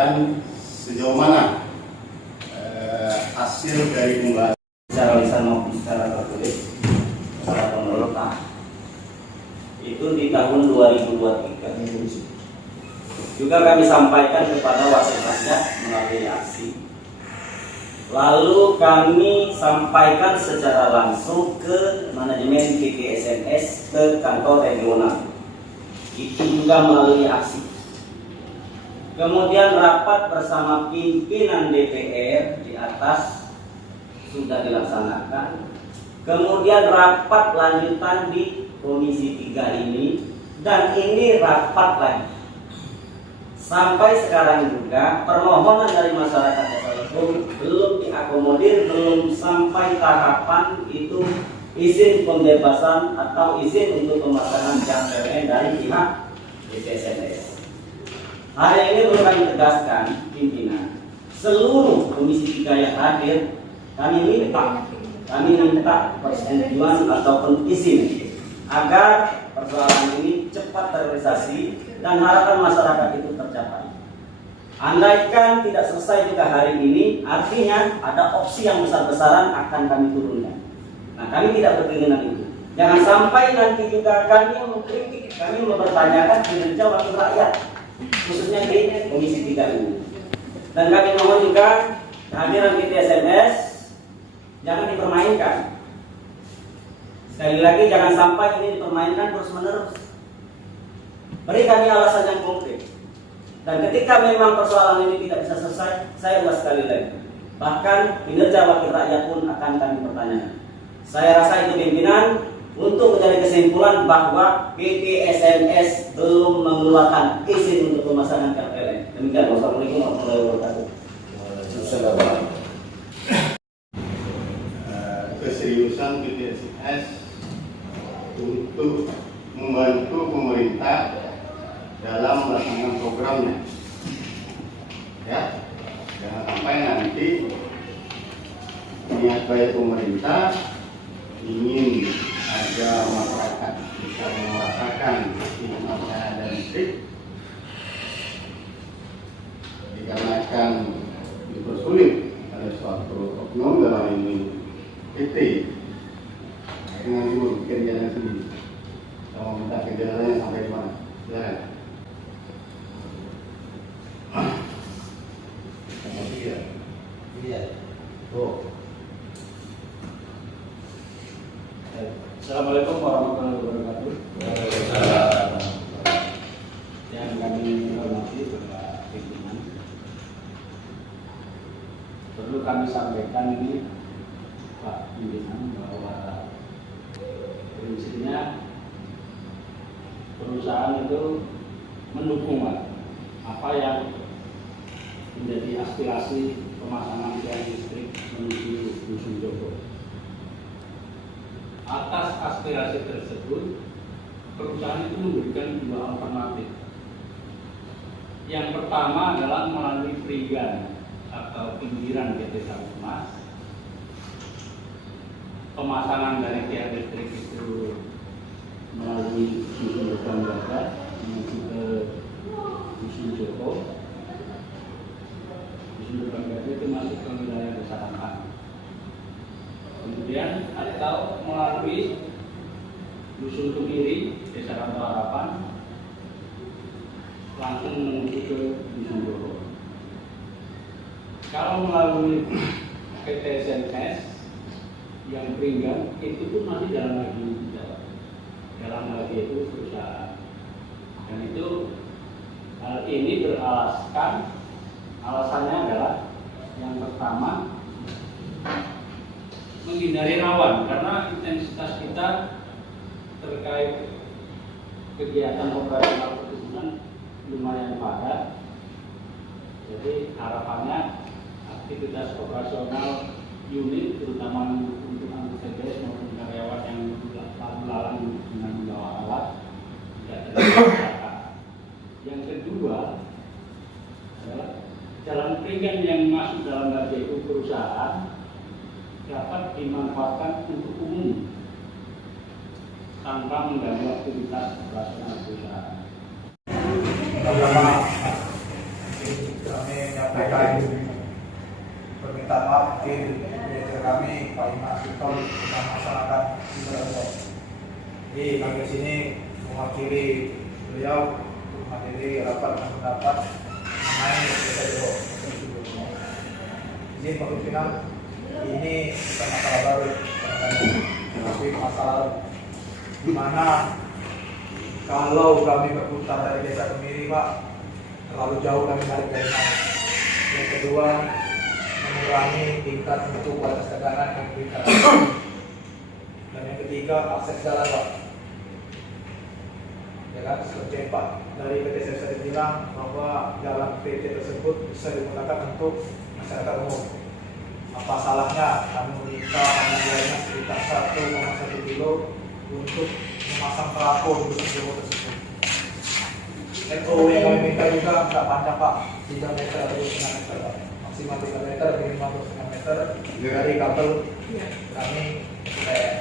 menyampaikan sejauh mana hasil dari pembahasan secara lisan maupun secara tertulis oleh pemerintah itu di tahun 2023. Juga kami sampaikan kepada wakil rakyat melalui aksi. Lalu kami sampaikan secara langsung ke manajemen PT SNS, ke kantor regional. Itu juga melalui aksi. Kemudian rapat bersama pimpinan DPR di atas sudah dilaksanakan. Kemudian rapat lanjutan di Komisi 3 ini, dan ini rapat lagi. Sampai sekarang juga permohonan dari masyarakat dasar hukum belum diakomodir, belum sampai tahapan itu izin pembebasan atau izin untuk pemasangan jam PLN dari pihak DPSNS. Hari ini perlu kami tegaskan pimpinan, seluruh Komisi 3 yang hadir, kami minta persetujuan ataupun izin agar persoalan ini cepat terrealisasi dan harapan masyarakat itu tercapai. Andaikan tidak selesai juga hari ini, artinya ada opsi yang besar-besaran akan kami turunkan. Nah, kami tidak berkeinginan itu. Jangan sampai nanti juga kami mengkritik, kami mempertanyakan kinerja wakil rakyat, khususnya di Komisi 3 ini. Dan kami mohon juga kehadiran PT SNS jangan dipermainkan. Sekali lagi, jangan sampai ini dipermainkan terus-menerus. Beri kami alasan yang konkret. Dan ketika memang persoalan ini tidak bisa selesai, saya ulas sekali lagi, bahkan kinerja wakil rakyat pun akan kami pertanyakan. Saya rasa itu pimpinan untuk menjadi kesimpulan bahwa PT SNS belum mengeluarkan izin untuk pemasangan KPLN. Demikian. Wassalamualaikum warahmatullahi wabarakatuh. Keseriusan PT SNS untuk membantu pemerintah dalam melaksanakan programnya, ya, jangan sampai nanti niat baik pemerintah ingin agar masyarakat bisa merasakan kenikmatan dan listrik dikarenakan dipersulit oleh suatu oknum dalam ini PT dengan itu bikin jalan sendiri. Kita mau minta kejalannya sampai di mana? Silakan. Iya. Oh. Assalamualaikum warahmatullahi wabarakatuh. Yang kami hormati Bapak Pimpinan, perlu kami sampaikan ini Pak Pimpinan bahwa prinsipnya perusahaan itu mendukung apa yang menjadi aspirasi pemasangan tiang listrik menuju Dusun Joko. Atas aspirasi tersebut, perusahaan itu memberikan dua alternatif. Yang pertama adalah melalui perigan atau pinggiran PT Sarmas. Pemasangan dari tiang listrik itu melalui Dusun Joko menuju ke Dusun Joko. Dusun Joko itu masuk ke wilayah Desa Tangkang. Kemudian atau melalui Dusun Kemiri, Desa Rantau Harapan, langsung menuju ke Dusun Joko. Kalau melalui PT SNS yang peringgan, itu pun masih dalam lagi itu perusahaan. Dan itu hal ini beralaskan, alasannya adalah yang pertama menghindari rawan, karena intensitas kita terkait kegiatan operasional perkebunan lumayan padat. Jadi harapannya aktivitas operasional unit, terutama untuk anggota TBS maupun karyawan yang lalu lalang dengan membawa alat, tidak terjadi. Yang kedua adalah jalan peringgan yang masuk dalam HJU perusahaan dapat dimanfaatkan untuk umum tanpa mengganggu aktivitas operasional perusahaan. Kami menyampaikan permintaan maaf mungkin manajer kami Pak Iman Sutol yang melaksanakan ibadah. Jadi kami di sini mewakili beliau untuk menghadiri rapat dan pendapat mengenai PTDO. Izin Pak Pimpinan, ini bukan masalah baru, tapi masalah di mana kalau kami berputar dari desa Kemiri, Pak, terlalu jauh kami dari Kalimantan. Yang kedua, mengurangi tingkat mutu kualitas dagangan yang diberikan. Dan yang ketiga, akses jalan, Pak. Ya kan, seperti Pak dari PT saya bilang bahwa jalan PT tersebut bisa digunakan untuk masyarakat umum. Apa salahnya kami meminta pengaliannya sekitar 1,1 kilo untuk memasang pelapor di jalur tersebut. SOW yang kami minta juga tidak panjang, Pak, 3 meter atau 5 meter, Pak. Maksimal 3 meter, minimal 5 meter dari kabel kami PTN.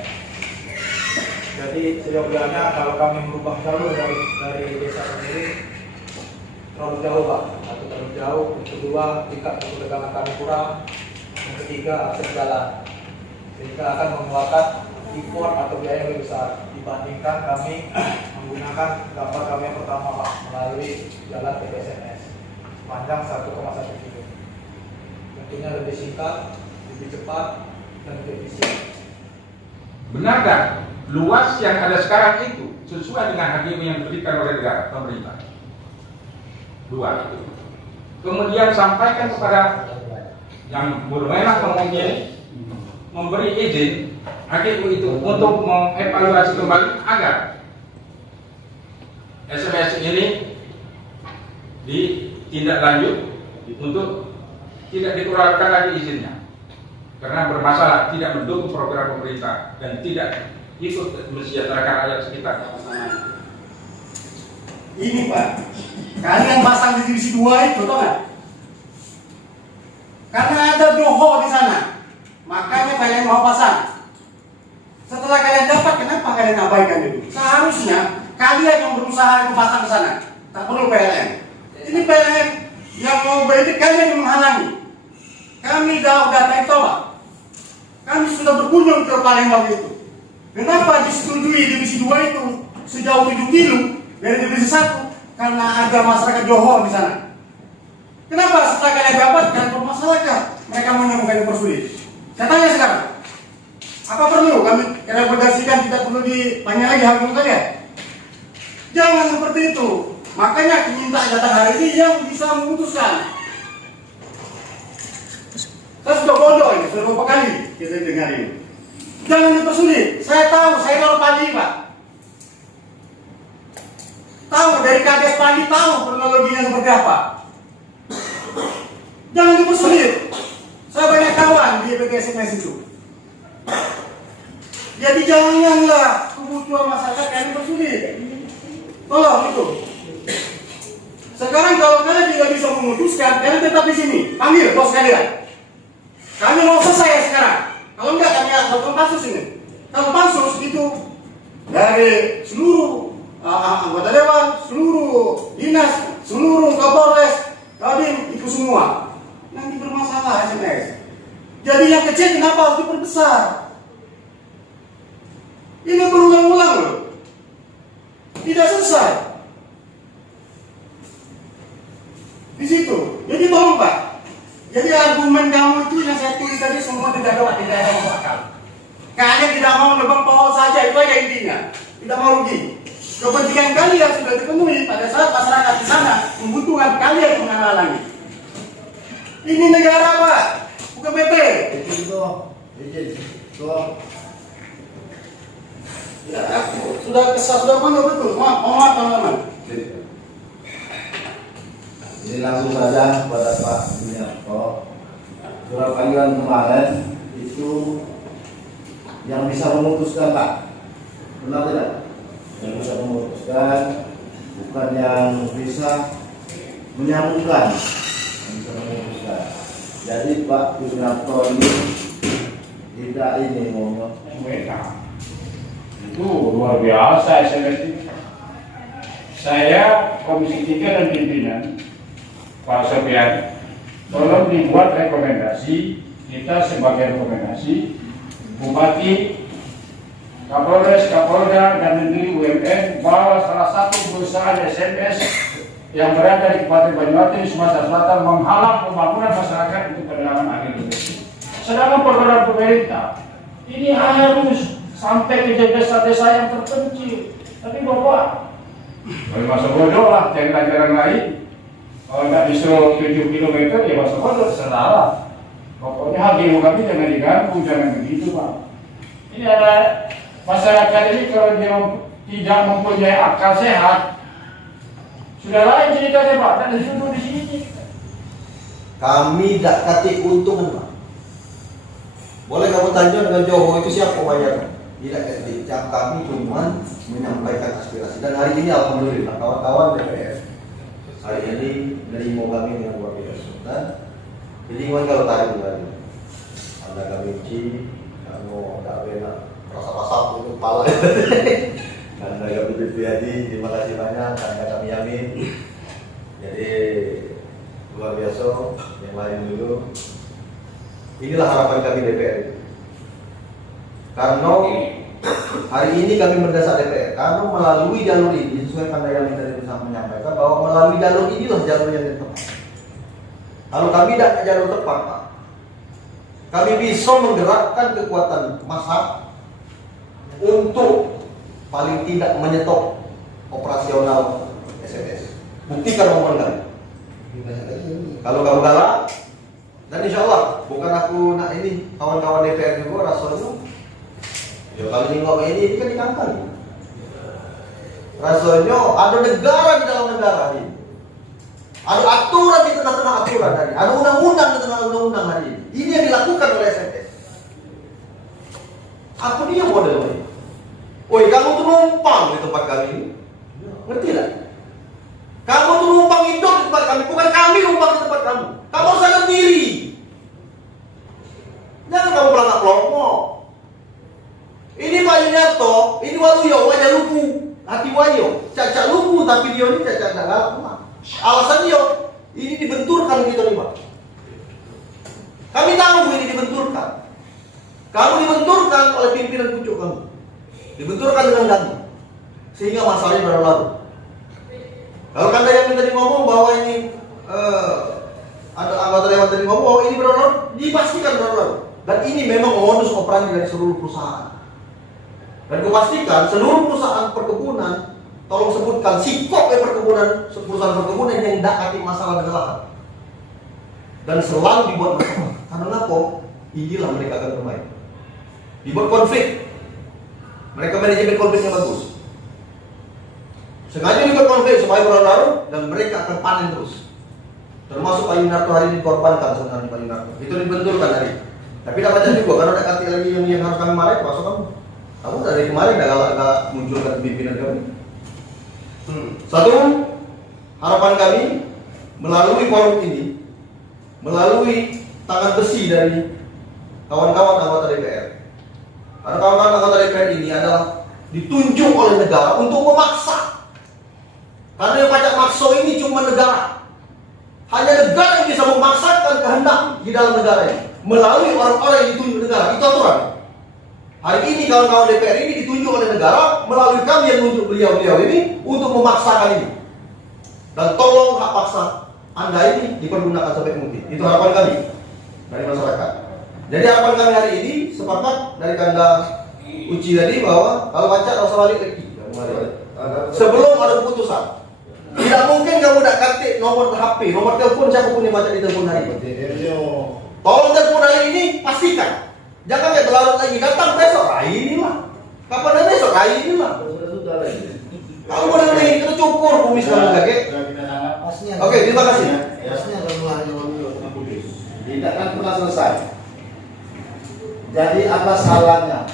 Jadi sejauh-jauhnya kalau kami merubah jalur dari desa sendiri terlalu jauh, Pak. Satu terlalu jauh, yang kedua tingkat perdagangan kami kurang, yang ketiga akses jalan, sehingga akan mengeluarkan effort atau biaya yang lebih besar dibandingkan kami menggunakan gambar kami yang pertama, Pak, melalui jalan PTSNS panjang 1,1 km. Tentunya lebih singkat, lebih cepat, dan lebih efisien. Benarkah luas yang ada sekarang itu sesuai dengan HGM yang diberikan oleh negara pemerintah? Luas itu. Kemudian sampaikan kepada yang berwenang memberi izin HGU itu untuk mengevaluasi kembali agar SMS ini ditindaklanjut untuk tidak dikeluarkan lagi izinnya karena bermasalah, tidak mendukung program pemerintah dan tidak ikut mensejahterakan rakyat sekitar. Ini Pak, kalian pasang di divisi 2 itu, tau nggak? Karena ada Johor di sana, makanya kalian mau pasang. Setelah kalian dapat, kenapa kalian abaikan itu? Seharusnya kalian yang berusaha itu pasang ke sana, tak perlu PLN. Ini PLN yang mau beli, kalian yang menghalangi. Kami data itu, Pak. Kami sudah berkunjung ke Palembang itu. Kenapa disetujui divisi 2 itu sejauh 7 kilo dari divisi 1? Karena ada masyarakat Johor di sana. Kenapa setelah kalian dapat kalian bermasyarakat mereka menemukan yang persulit? Saya tanya sekarang, apa perlu kami rekomendasikan tidak perlu ditanya lagi hal kalian? Jangan seperti itu. Makanya minta datang hari ini yang bisa memutuskan. Saya sudah bodoh ini, sudah beberapa kali kita dengar ini. Jangan dipersulit. Saya tahu, saya tahu pagi, Pak. Tahu dari Kades pagi, tahu kronologinya seperti apa. Jangan dipersulit. Saya banyak kawan di PTSNS itu. Jadi janganlah kebutuhan masyarakat kalian persulit. Tolong itu. Sekarang kalau kalian tidak bisa memutuskan, kalian tetap di sini. Panggil bos kalian. Kami mau selesai sekarang. Kalau enggak kami lakukan pansus ini. Kalau pansus itu dari seluruh anggota dewan, seluruh dinas, seluruh Kapolres, Kadin, itu semua. Nanti bermasalah SMS. Jadi yang kecil kenapa harus diperbesar? Ini berulang-ulang loh. Tidak selesai. Di situ. Jadi tolong Pak. Jadi argumen kamu itu yang saya tulis tadi semua tidak ada masuk akal. Kalian tidak mau nebang pohon saja, itu aja intinya. Tidak mau rugi. Kepentingan kalian sudah dipenuhi pada saat masyarakat di sana membutuhkan kalian menghalangi. Ini negara Pak, bukan PT. Ya, aku sudah kesal, sudah bangga betul. Maaf teman-teman. Jadi langsung saja kepada Pak Sumiarto, surat panggilan kemarin itu yang bisa memutuskan Pak, benar tidak? Yang bisa memutuskan, bukan yang bisa menyambungkan, yang bisa memutuskan. Jadi Pak Sumiarto ini tidak ini ngomong. Itu luar biasa SMS ini. Saya Komisi 3 dan pimpinan Pak Sofian tolong dibuat rekomendasi, kita sebagai rekomendasi, Bupati, Kapolres, Kapolda, dan Menteri BUMN bahwa salah satu perusahaan SMS yang berada di Kabupaten Banyuwangi, Sumatera Selatan menghalang pembangunan masyarakat untuk penanganan air bersih. Sedangkan program pemerintah ini harus sampai ke desa-desa yang terpencil. Tapi Bapak, kalau masuk bodoh lah, cari jalan lain. Kalau nggak disuruh 7 km ya masuk bodoh, salah. Pokoknya HGU kami jangan diganggu, jangan begitu Pak. Ini ada masyarakat ini kalau dia tidak mempunyai akal sehat, sudah lain ceritanya Pak, dan disuruh di sini. Kami tidak katik keuntungan Pak. Boleh kamu tanya dengan Jowo itu siapa bayarnya? Tidak katik. Kami cuma menyampaikan aspirasi. Dan hari ini alhamdulillah kawan-kawan DPR hari ini menerima kami dengan luar biasa. Dan jadi kalau tarik kembali, anda kami uji, kamu tak benar rasa-rasa itu kepala. Anda kami Priyadi, terima kasih banyak. Anda kami Yamin. Jadi luar biasa. Yang lain dulu. Inilah harapan kami DPR. Karena hari ini kami mendesak DPR. Karena melalui jalur ini, sesuai Anda yang tadi bisa menyampaikan bahwa melalui jalur inilah jalur yang tepat. Kalau kami tidak jalur tepat, Pak, kami bisa menggerakkan kekuatan massa untuk paling tidak menyetop operasional SMS. Buktikan omongan kami. Kalau kamu galak, dan insya Allah bukan aku nak ini kawan-kawan DPR juga rasanya. Ya kalau nengok ini kan dikangkali. Rasanya ada negara di dalam negara ini. Ada aturan di tengah-tengah aturan hari ini. Ada undang-undang di tengah undang-undang hari ini. Ini yang dilakukan oleh SMS. Apa dia modelnya? Woi, kamu tuh numpang di tempat kami ini. Ngerti tak? Kamu tuh numpang hidup di tempat kami. Bukan kami numpang di tempat kamu. Kamu harus sadar diri. Jangan kamu pelangak-pelongok. Ini Pak Yuniarto, ini waluyo, wajah lugu. Hati wayo. Cacak lugu, tapi dia ini cacak tak galak. Alasan dia, ini dibenturkan kita nih Pak. Kami tahu ini dibenturkan. Kamu dibenturkan oleh pimpinan pucuk kamu. Dibenturkan dengan kami. Sehingga masalahnya berlalu. Kalau Anda yang tadi ngomong bahwa ini ada anggota dewan tadi ngomong bahwa ini berlalu, dipastikan berlalu. Dan ini memang modus operandi dari seluruh perusahaan. Dan kupastikan seluruh perusahaan perkebunan, tolong sebutkan sikap perkebunan, perusahaan perkebunan yang tidak ada masalah dengan lahan. Dan selalu dibuat masalah. Karena apa? Inilah mereka akan bermain. Dibuat konflik. Mereka manajemen konfliknya bagus. Sengaja dibuat konflik supaya berlarut dan mereka akan panen terus. Termasuk Pak Yunarto hari ini dikorbankan sebenarnya Pak Yunarto. Itu dibenturkan hari. Tapi tidak baca juga karena ada kati lagi yang harus kami marahin, masuk kamu. Kamu dari kemarin nggak munculkan pimpinan kami. Satu, harapan kami melalui forum ini, melalui tangan besi dari kawan-kawan anggota DPR. Karena kawan-kawan anggota DPR ini adalah ditunjuk oleh negara untuk memaksa. Karena yang pajak makso ini cuma negara. Hanya negara yang bisa memaksakan kehendak di dalam negara ini melalui orang-orang yang ditunjuk negara. Itu aturan. Hari ini kawan-kawan DPR ini ditunjuk oleh negara melalui kami yang menunjuk beliau-beliau ini untuk memaksakan ini. Dan tolong hak paksa Anda ini dipergunakan sampai mungkin. Itu harapan kami dari masyarakat. Jadi harapan kami hari ini sepakat dari Kanda uji tadi bahwa kalau baca harus balik lagi. Sebelum ada keputusan. Tidak mungkin kamu tidak ketik nomor HP, nomor telepon siapa pun yang baca di telepon hari ini. Tolong telepon hari ini pastikan. Jangan kayak berlarut lagi, datang besok, ini lah. Kapan ada besok, ini lah. Kalau mau dari itu cukur, kumis kamu kakek. Oke, terima kasih. Tidak akan pernah selesai. Jadi apa salahnya?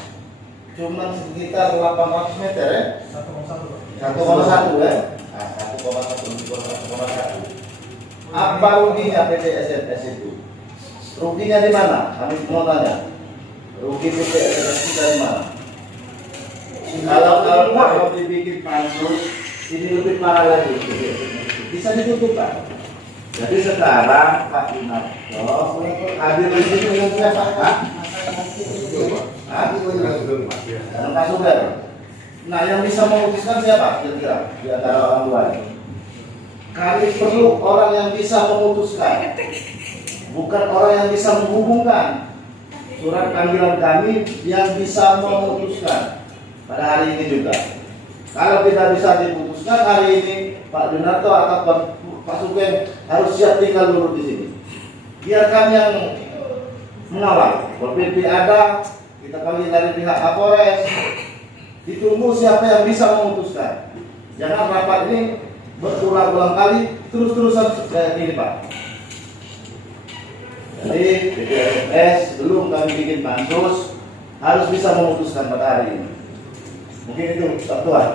Cuma sekitar 800 meter ya? 1,1 ya? 1,1. Apa ruginya PT SMS itu? Ruginya di mana? Kami mau tanya. Rugi PT SMS itu dari mana? Kalau mau dibikin pansus, ini lebih parah lagi. Bisa ditutup kan? Jadi sekarang Pak Yunarto hadir di sini dengan siapa? Pak? Dan Pak Sugar. Nah, yang bisa memutuskan siapa? Kira-kira di antara orang dua ini. Kami perlu orang yang bisa memutuskan, bukan orang yang bisa menghubungkan. Surat panggilan kami yang bisa memutuskan pada hari ini juga. Kalau tidak bisa diputuskan hari ini, Pak Yunarto atau Pak Sugeng harus siap tinggal dulu di sini. Biar kami yang mengawal. Kalau ada, kita panggil dari pihak Kapolres. Ditunggu siapa yang bisa memutuskan. Jangan rapat ini berulang-ulang kali terus-terusan kayak ini, Pak. Jadi BPSS sebelum kami bikin pansus harus bisa memutuskan pada hari ini. Mungkin itu, Pak Tuan.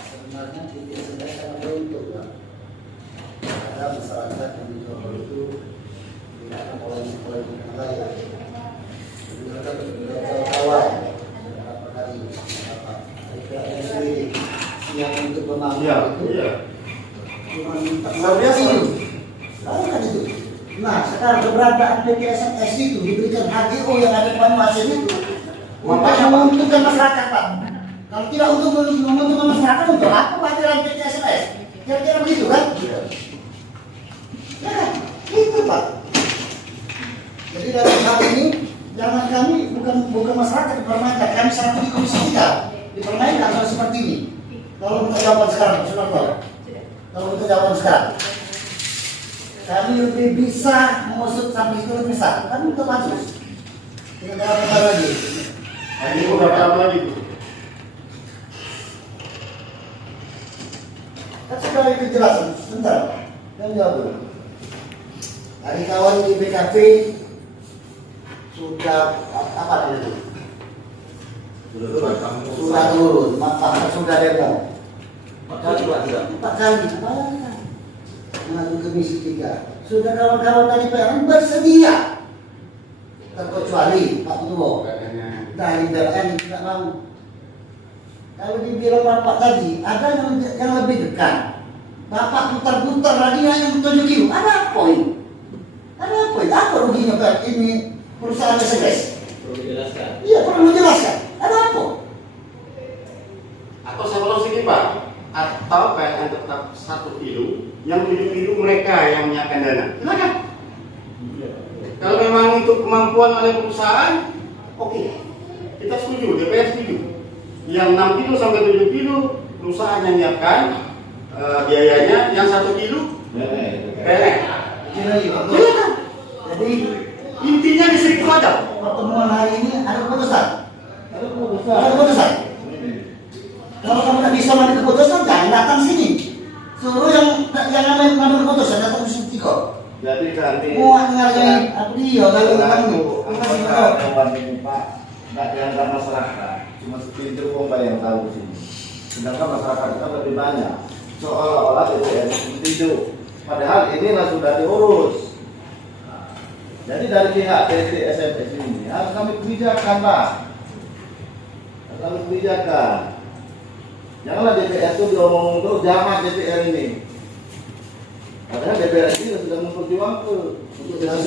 Sebenarnya kita sedang sangat beruntung, Pak. Ada masyarakat yang mencoba itu tidak akan mulai raya. Jadi mereka beberapa kawan beberapa hari sendiri siap untuk menangkap itu. Cuma minta luar biasa itu. Tahu kan itu? Nah, sekarang keberadaan PTSS itu diberikan HGO yang ada di Banjarmasin itu untuk menguntungkan masyarakat, Pak. Kalau tidak untuk menguntungkan masyarakat, untuk apa kehadiran PTSS? Kira-kira begitu kan? Ya kan? Itu, Pak. Jadi dalam hal ini jangan kami bukan masyarakat dipermainkan. Kami satu di Komisi 3 dipermainkan hal seperti ini. Kalau kita jawab sekarang, kalau kita jawab sekarang, kami lebih bisa mengusut sampai itu lebih besar. Kami untuk pansus. Tidak ada apa lagi. Ini udah berapa lagi tuh? Kan sudah itu jelas. Sebentar, kami jawab dulu. Hari kawan di BKP sudah apa namanya? Sudah turun, maka sudah demo. Empat kali, mengadu Komisi 3. Sudah kawan-kawan dari PLN bersedia, terkecuali Pak Tuwo dari PLN tidak mau. Kalau dibilang Bapak tadi, ada yang lebih dekat. Bapak putar-putar lagi yang 7 kilo. Ada apa ini? Ada apa ini? Apa ruginya Pak ini perusahaan SMS? Perlu dijelaskan. Iya, perlu dijelaskan. Ada apa? Atau solusi Pak? Atau PLN tetap 1 kilo, yang 7 kilo mereka yang menyiapkan dana. Silakan. Kalau memang itu kemampuan oleh perusahaan, oke, kita setuju, DPR setuju. Yang 6 kilo sampai 7 kilo perusahaan yang menyiapkan biayanya, yang 1 kilo PLN. Silakan. Jadi Intinya di situ aja. pertemuan hari ini ada keputusan. Ada keputusan. Kalau kamu tidak bisa mengambil keputusan, jangan datang sini. Suruh yang mengambil keputusan datang ke sini kok. Jadi nanti Mau ngargain apa dia kalau kamu. kawan ini Pak, nggak dianggap masyarakat, cuma segelintir orang yang tahu di sini. Sedangkan masyarakat kita lebih banyak. Seolah-olah DPR itu, padahal inilah sudah diurus. Jadi dari pihak PT SMS ini harus kami kebijakan, Pak. Harus kami kebijakan. Janganlah DPR itu diomong terus, jangan DPR ini. Padahal DPR ini sudah memperjuangkan untuk Yang